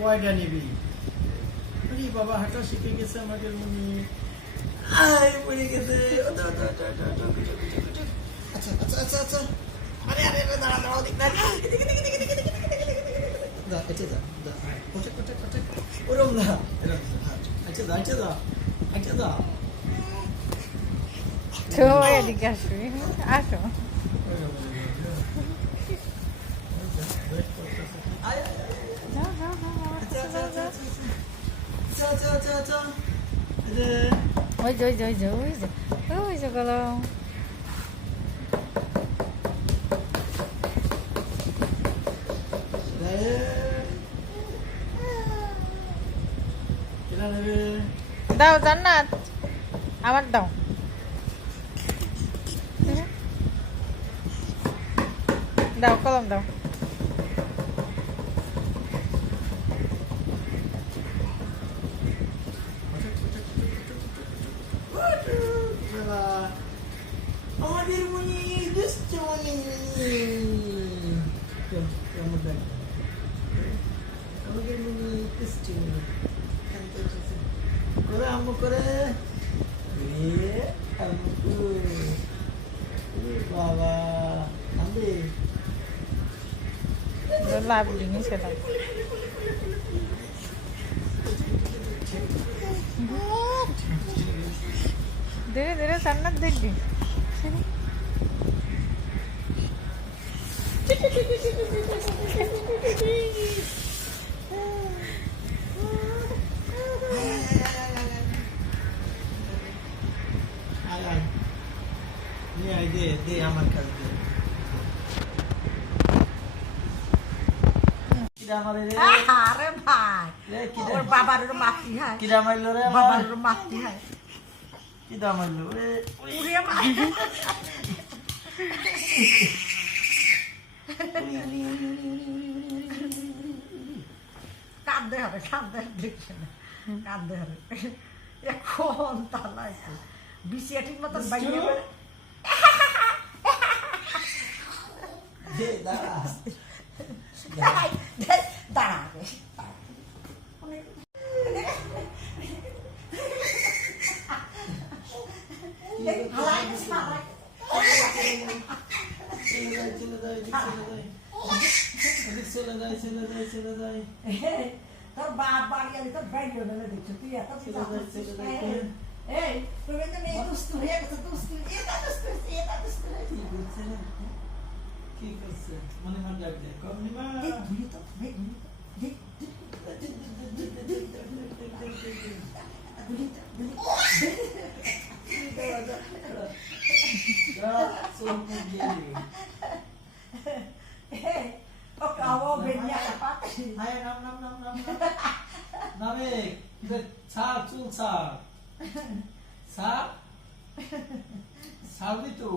ওয়াইডা নিবি আরে বাবা হাঁটা শিখে গেছে আমাদের মনে আয় পড়ে গেছে আচ্ছা আচ্ছা আচ্ছা আরে আরে দাঁড়া দাঁড়া দেখ না এটা যা কোটে কোটে কোটে ওরম না আচ্ছা দা আচ্ছা দা আচ্ছা দা তো এদিকে আসবি। আসো। ওই যে ওই যে ওই যে ওই যে, ওই দাও, জান্নাত। আমার দাও। দাও কলম দাও। আমাদের মনি দুষ্ট মনি? আমাদের মনি দুষ্ট মনি। করে আম্মু করে। लाभ धीरे धीरे सन्न दिल्ली ये दे दे हमारे আমার রে আরে ভাই ওর বাবার মাতৃ হয় কিরা মারলো রে বাবার মাতৃ হয় কিরা মারলো রে উড়ে মাই কাঁদতে হবে কাঁদতে দেখছে না কাঁদতে হবে এখন তালা একটু বিশিয়া ঠিক মতন বাইরে করে দে দাঁড়া দাঁড়াবে চলে যায় চলে যায় চলে যায় চলে যায় চলে যায় চলে যায় তোর বাপ বাড়ি আমি তোর বাইরে বেলা দেখছ তুই এত এই তুমি মেয়ে দুষ্টু হয়ে গেছো দুষ্টু এটা দুষ্টু এটা দুষ্টু কি করছে কি করছে মনে ডাক দে কম Nima Pag awa, benya ka pa. Ay, nam, nam, nam, nam, nam. Nami, ছাড় চুল ছাড় ছাড় ছাড়বি তো